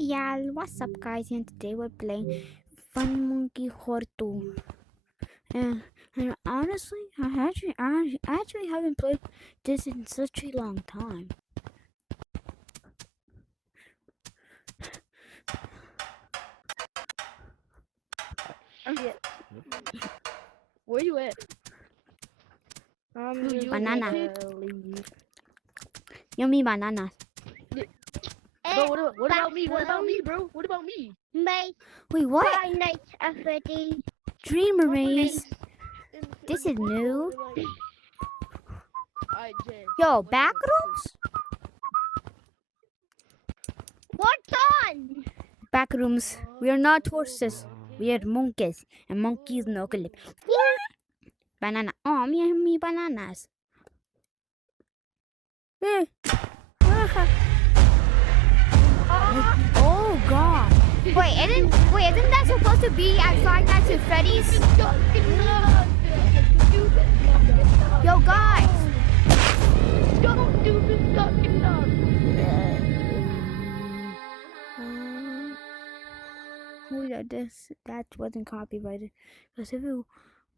Yeah, what's up, guys? And today we're playing Fun Monkey Horto. And honestly, I actually haven't played this in such a long time. Where you at? Banana. Yummy bananas. Bro, what about me? What about me, bro? What about me? Wait, what? Five Nights at Freddy's. Dreamer Maze. This is new. Alright, Jay. Yo, backrooms? What's on? Backrooms. We are not horses. We are monkeys. And monkeys no clip. Banana. Oh, me bananas. Oh god. Isn't that supposed to be at Five Nights at Freddy's? Yo guys. Don't do this fucking dog. Oh yeah, that wasn't copyrighted. Because if it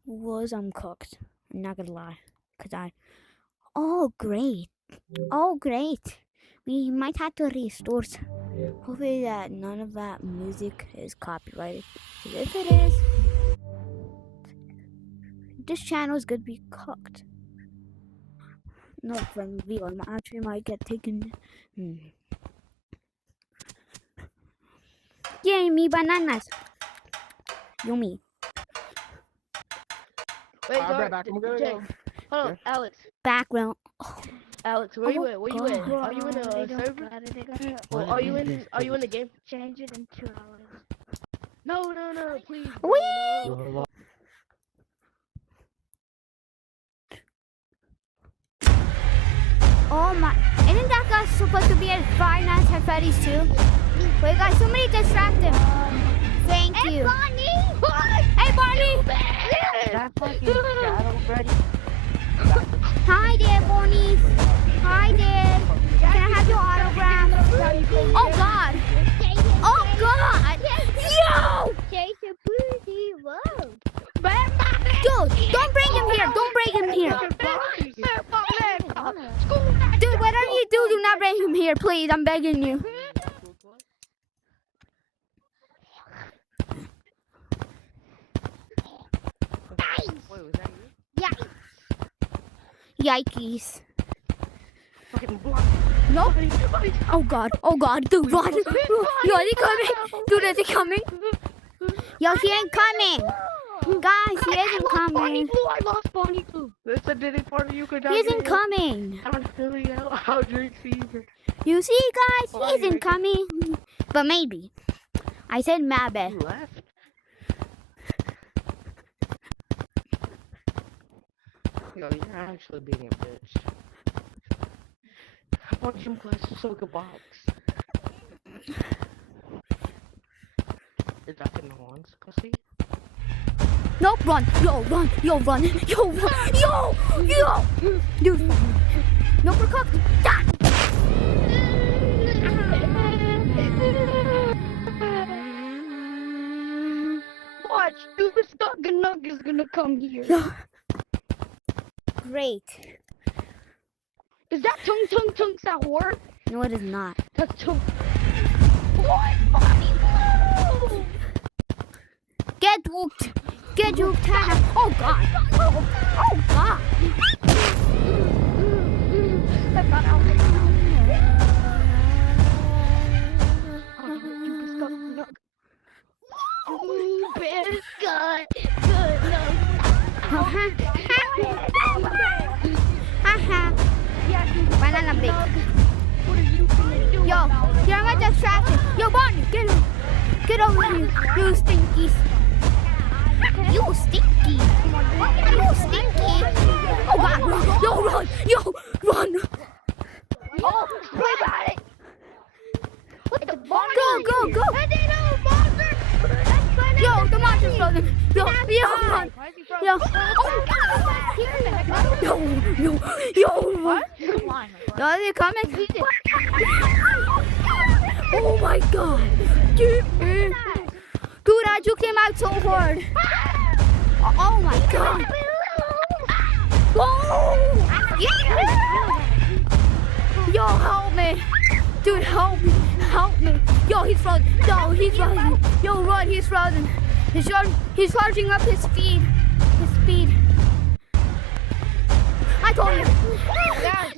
was, I'm cooked. I'm not gonna lie. Oh great. We might have to restore. Hopefully that none of that music is copyrighted. If it is, this channel is gonna be cooked. No from view. I actually might get taken. Yay, me bananas. Yummy. Wait, Back. I'm gonna Jay. go. Hold on, Alex. Background. Alex, where you at? Where you at? God. Are you in a server? Or are you in the game? Change it in 2 hours. No, please. Whee! No. Oh my! Isn't that guy supposed to be at Five Nights at Freddy's too? Wait, guys, somebody distract him. Thank you. Bonnie! Hey, Barney! That fucking shadow, Freddy. Hi there, Bonnie. Hi there. Can I have your autograph? Oh God! Oh God! Yo! Jason Booty, whoa. Dude, don't bring him here. Don't bring him here. Dude, whatever you do not bring him here, please. I'm begging you. Wait, was that you? Yikes. Fucking block. Nope. Oh God. Dude, run. Yo, is he coming? Dude, is he coming? Yo, he ain't coming. Guys, he isn't coming. I lost Bonnie too. That's a diddy part of you could He isn't coming. I'm filling out how drink season. You see, guys, he isn't coming. But maybe. I said my bad. You left? Yo, you're actually being a bitch. How about some classic soda box? Is that in the horns, pussy? Nope, run. Yo, run. Dude. Nope, we're cooked. Ah! Watch, Super Stuck Nug is gonna come here. Great. Is that tung sour? No, it is not. That's tung. What? Bonnie, no! Get whooped. Oh God. Oh God. I got out. Ooh, better good. Haha. Banana break. What are you gonna do? Yo, you're my distraction. Yo, Bonnie, get over here. You stinkies. You stinky. Oh God. Run. Oh, we got it. What the Bonnie? Go. Monster. Yo, the monster's frozen. Yo, run. Yo. Yo. What? Yo, are they coming? Oh my god. Dude, I juked him out so hard. Oh my god. Whoa! Yeah! Yo, help me. Dude, help me. Help me. Yo, he's frozen. Yo, he's frozen. Yo, run, he's frozen. He's charging up his speed. His speed. I told you.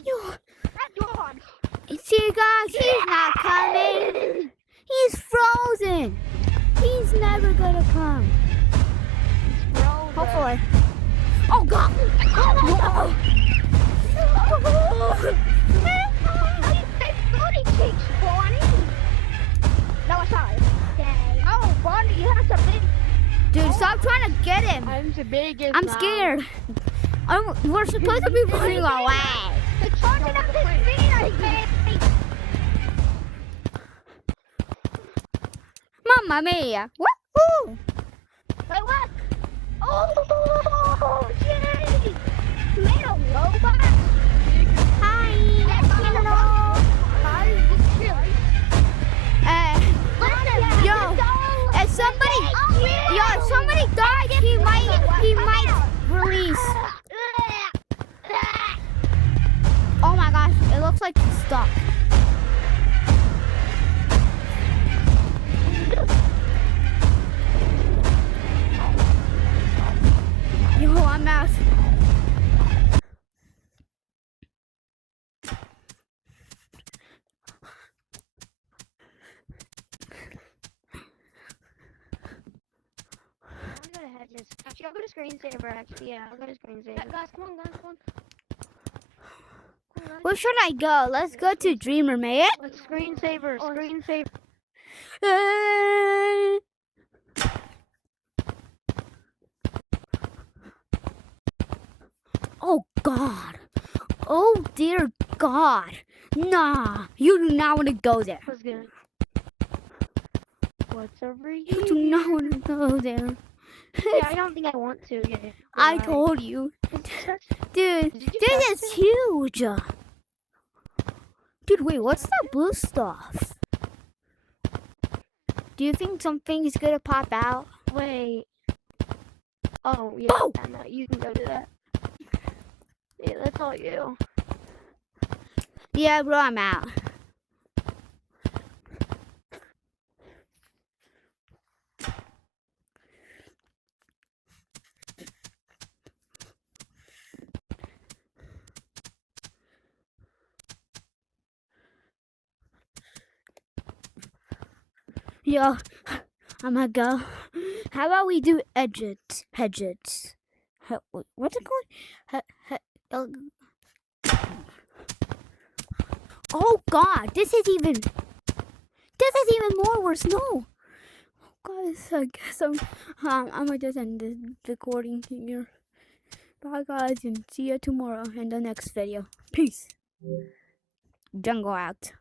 Yo. See, guys, he's not coming. He's frozen. He's never gonna come. Hopefully. Oh god! Whoa. Oh, Bonnie, you have some big. Dude, stop trying to get him. I'm the biggest. I'm scared. We're supposed to be running away. It's charging up his speed, I think. Mamma mia! Woohoo! Wait, what? Oh, yay! Made a robot. Hi. Hello. Hi, Yo, if somebody dies, he might release. Oh my gosh, it looks like he's stuck. Yo, I'm out. Actually, I'll go to screensaver. Actually, yeah, I'll go to screensaver. Guys, come on, guys, come on. Where should I go? Let's go to Dreamer, man. Let's screensaver. Screensaver. Oh God. Oh dear God. Nah, you do not want to go there. What's good? What's over You here? do not want to go there. Yeah, I don't think I want to. Yeah. I told you. Dude, Did you this touch is huge. Dude, wait, what's that blue stuff? Do you think something is gonna pop out? Wait. Oh, yeah. Oh! No, you can go to that. Yeah, that's all you. Yeah, bro, I'm out. Yo, I'm gonna go. How about we do edges? What's it called? Oh God, this is even more worse. No, oh, guys, I guess I'm gonna just end this recording here. Bye, guys, and see you tomorrow in the next video. Peace. Jungle out.